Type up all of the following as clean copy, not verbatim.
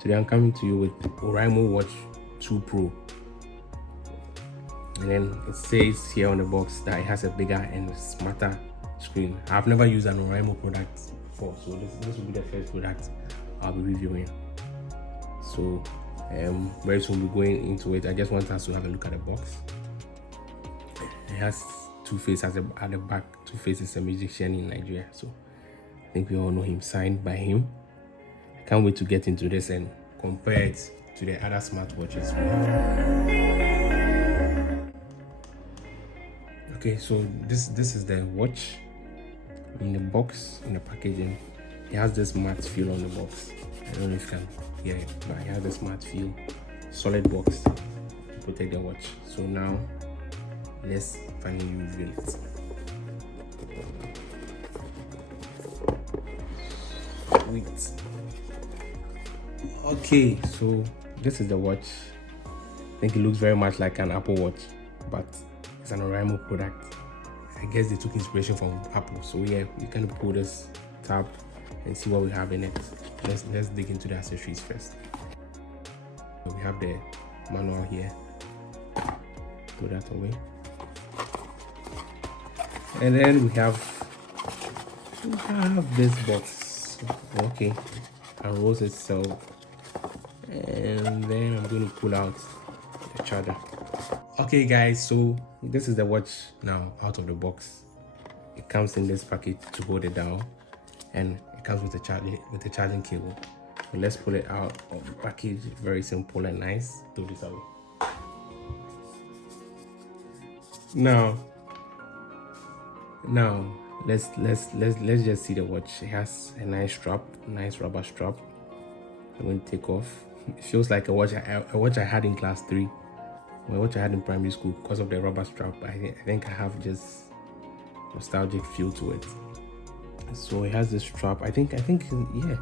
Today I'm coming to you with Oraimo Watch 2 Pro. And then it says here on the box that it has a bigger and smarter screen. I've never used an Oraimo product before, so this will be the first product I'll be reviewing. So very soon we'll be going into it. I just want us to have a look at the box. It has Two Face at the back. Two Face is a musician in Nigeria, so I think we all know him, signed by him. I can't wait to get into this and compare it to the other smartwatches. Okay, so this is the watch. In the box, in the packaging, it has this matte feel on the box. I don't know if you can hear it, but it has this matte feel, solid box to protect the watch. So now let's finally reveal it. Wait. Okay, so this is the watch. I think it looks very much like an Apple Watch, but it's an Oraimo product. I guess they took inspiration from Apple. So yeah, we can pull this tab and see what we have in it. Let's dig into the accessories first. So we have the manual here. Put that away. And then we have this box. Okay, unrolls itself. And then I'm going to pull out the charger. Okay guys, so this is the watch now out of the box. It comes in this package to hold it down, and it comes with the charging cable. So let's pull it out of the package. Very simple and nice. Do this away. Now let's just see the watch. It has a nice strap, nice rubber strap. I'm going to take off. It feels like a watch I had in class 3. Which I had in primary school because of the rubber strap. I think I have just nostalgic feel to it. So it has this strap. I think yeah, it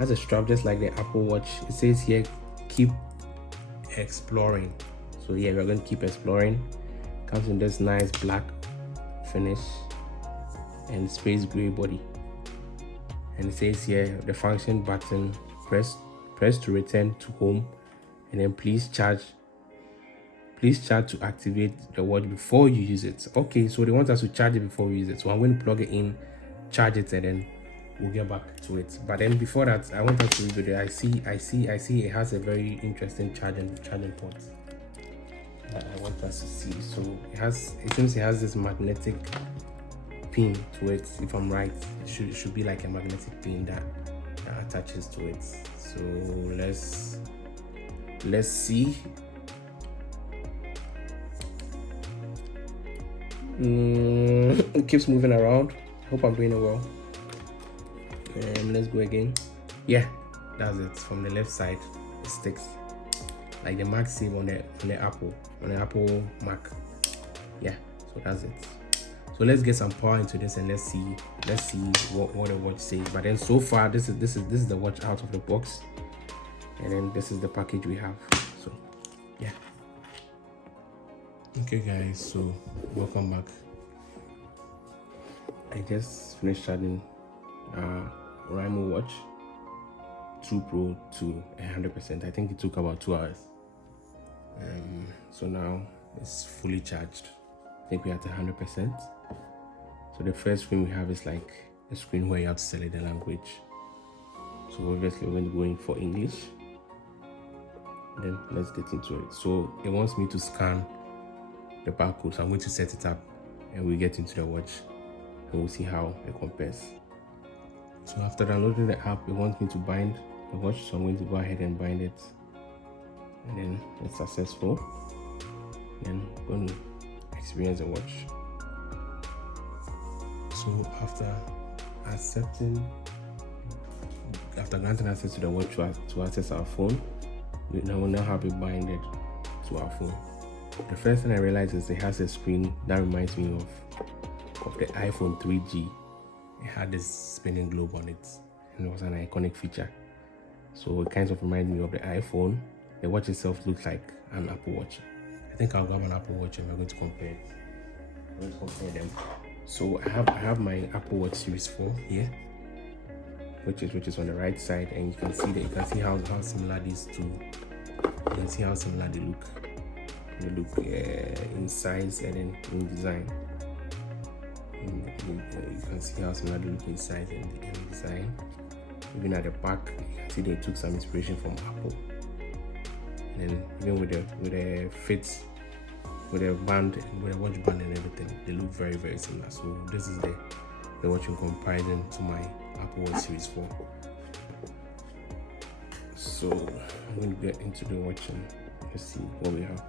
has a strap just like the Apple Watch. It says here, keep exploring. So yeah, we're going to keep exploring. Comes in this nice black finish and space gray body. And it says here, the function button, press to return to home, and then please charge to activate the watch before you use it. Okay, so they want us to charge it before we use it. So I'm going to plug it in, charge it, and then we'll get back to it. But then before that, I want us to review it. I see it has a very interesting charging port that I want us to see. So it seems it has this magnetic pin to it. If I'm right, it should be like a magnetic pin that attaches to it. So let's see. It keeps moving around. Hope I'm doing it well. Let's go again. Yeah, that's it. From the left side, it sticks like the MagSafe on the Apple Mac. Yeah, so that's it. So let's get some power into this and let's see what the watch says. But then so far, this is the watch out of the box, and then this is the package we have. So yeah. Okay guys, so welcome back. I just finished charging Oraimo Watch 2 Pro to 100%. I think it took about 2 hours. So now it's fully charged. I think we're at 100%. So the first screen we have is like a screen where you have to select the language. So obviously we're going to go in for English. Then let's get into it. So it wants me to scan the barcode, so I'm going to set it up and we'll get into the watch and we'll see how it compares. So after downloading the app, it wants me to bind the watch, so I'm going to go ahead and bind it, and then it's successful. Then I'm going to experience the watch. So after granting access to the watch to access our phone, we now have it binded to our phone. The first thing I realized is it has a screen that reminds me of the iPhone 3G. It had this spinning globe on it, and it was an iconic feature. So it kind of reminded me of the iPhone. The watch itself looks like an Apple Watch. I think I'll grab an Apple Watch and we're going to compare it. We're going to compare them. So I have my Apple Watch Series 4 here. which is on the right side, and you can see how similar these two. You can see how similar they look. They look in size and then in design. You can see how similar they look in size and in design. Even at the back, you can see they took some inspiration from Apple. And then even with the fit, with the band, with the watch band and everything, they look very, very similar. So this is the watch in comparison to my Apple Watch Series 4. So I'm going to get into the watch and let's see what we have.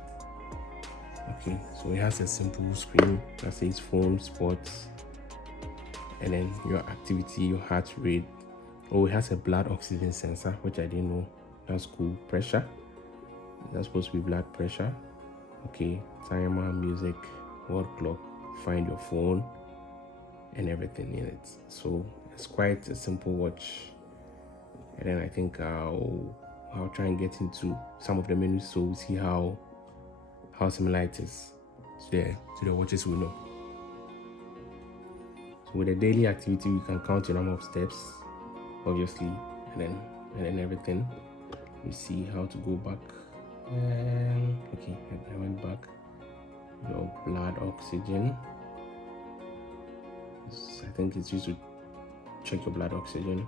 Okay, so it has a simple screen that says phone, sports, and then your activity, your heart rate. Oh, it has a blood oxygen sensor, which I didn't know. That's cool. Pressure. That's supposed to be blood pressure. Okay, timer, music, world clock, find your phone, and everything in it. So it's quite a simple watch. And then I think I'll try and get into some of the menus so we see how similar it is to the watches we know. So with the daily activity, we can count the number of steps, obviously, and then everything. We see how to go back. Okay, I went back. Your blood oxygen. I think it's used to check your blood oxygen.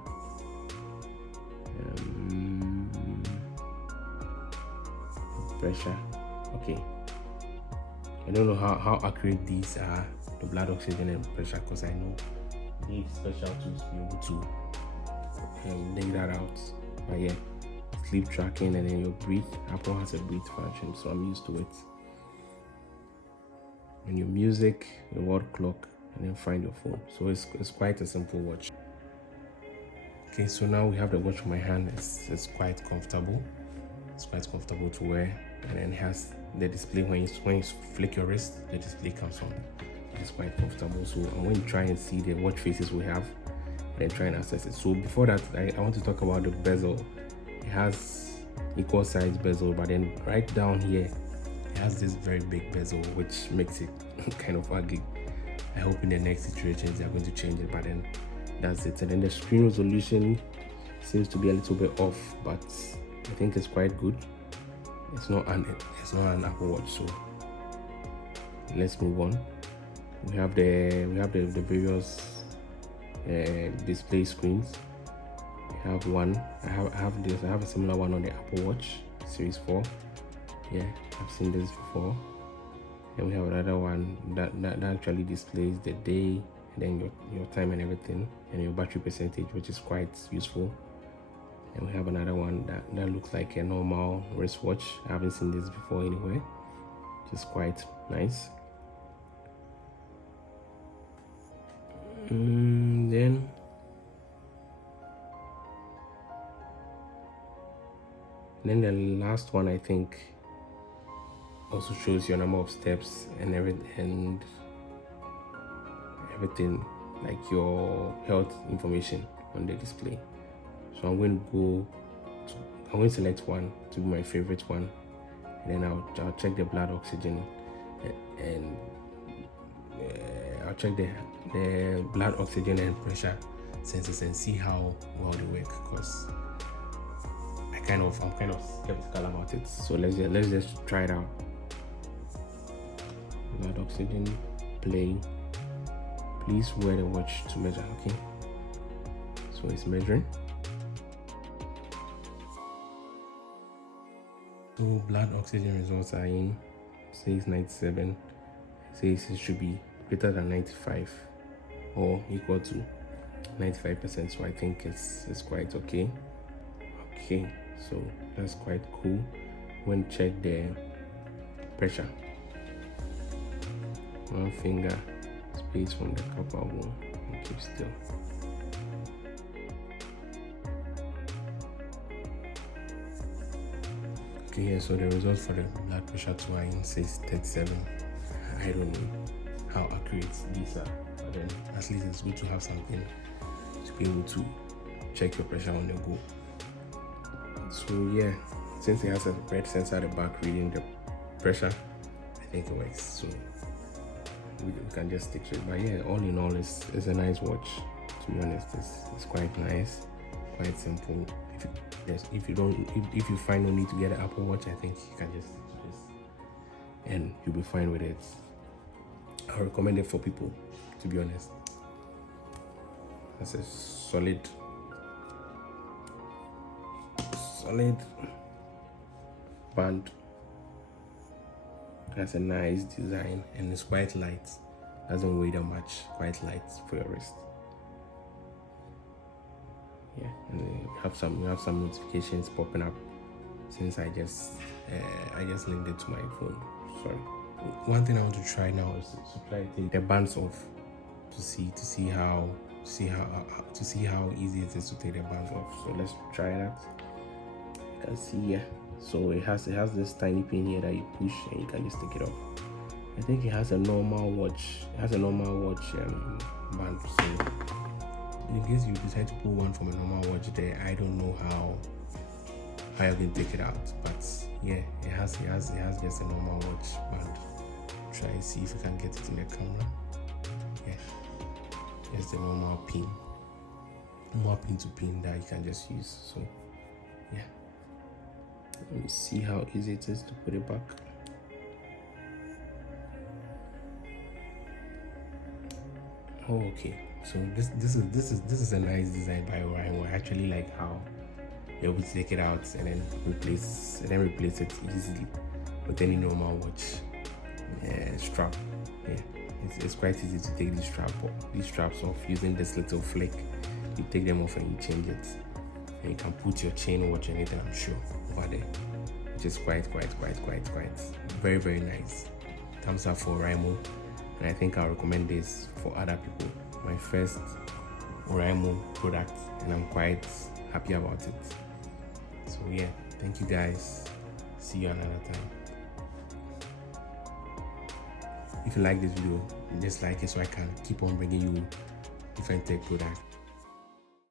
Pressure. Okay. I don't know how accurate these are, the blood oxygen and pressure, because I know you need special tools to be able to lay that out. But yeah, sleep tracking and then your breathe. Apple has a breathe function, so I'm used to it. And your music, your world clock, and then find your phone. So it's quite a simple watch. Okay, so now we have the watch in my hand. It's quite comfortable. It's quite comfortable to wear, and then it has the display. When you flick your wrist, the display comes on. It's quite comfortable. So I'm going to try and see the watch faces we have and then try and access it. So before that, I want to talk about the bezel. It has equal size bezel, but then right down here it has this very big bezel, which makes it kind of ugly. I hope in the next iterations they're going to change it, but then that's it. And then the screen resolution seems to be a little bit off, but I think it's quite good. It's not an Apple Watch, so let's move on. We have the various display screens. We have one. I have a similar one on the Apple Watch Series 4. Yeah, I've seen this before. And we have another one that actually displays the day and then your time and everything, and your battery percentage, which is quite useful. And we have another one that looks like a normal wristwatch. I haven't seen this before anywhere, which is quite nice. Then the last one, I think, also shows your number of steps and everything, like your health information on the display. So I'm going to select one to be my favorite one, and then I'll check the blood oxygen and I'll check the blood oxygen and pressure sensors and see how well they work, because I'm kind of skeptical about it. So let's just try it out. Blood oxygen, play. Please wear the watch to measure. Okay, so it's measuring. So blood oxygen results are in. Says 97. Says it should be greater than 95 or equal to 95%. So I think it's quite okay. Okay, so that's quite cool. When check the pressure. One finger space from the copper wall and keep still. Okay, yeah, so the result for the blood pressure to iron says 37. I don't know how accurate these are, but then at least it's good to have something to be able to check your pressure on the go. So yeah, since it has a red sensor at the back reading the pressure, I think it works. So we can just stick to it. But yeah, all in all, it's a nice watch. To be honest, it's quite nice. quite simple. If you find no need to get an Apple Watch, I think you can just and you'll be fine with it. I recommend it for people, to be honest. That's a solid band. That's a nice design and it's quite light. Doesn't weigh that much. Quite light for your wrist. Yeah, and you have some notifications popping up since I just linked it to my phone. Sorry. One thing I want to try now is to try to take the bands off to see how easy it is to take the bands off. So let's try that. You can see here. So it has this tiny pin here that you push and you can just take it off. I think it has a normal watch. Band. So in case you decide to pull one from a normal watch there, I don't know how you can take it out, but yeah, it has just a normal watch band. Try and see if you can get it in the camera. Yeah, just the normal pin to pin that you can just use. So yeah, let me see how easy it is to put it back. Oh, okay. So this is a nice design by Oraimo. I actually like how you're able to take it out and then replace it easily with any normal watch strap. Yeah, it's quite easy to take these straps off using this little flick. You take them off and you change it, and you can put your chain watch or anything, I'm sure, over there, which is quite very, very nice. Thumbs up for Oraimo, and I think I'll recommend this for other people. My first Oraimo product, and I'm quite happy about it. So yeah, thank you guys. See you another time. If you like this video, just like it so I can keep on bringing you different tech products.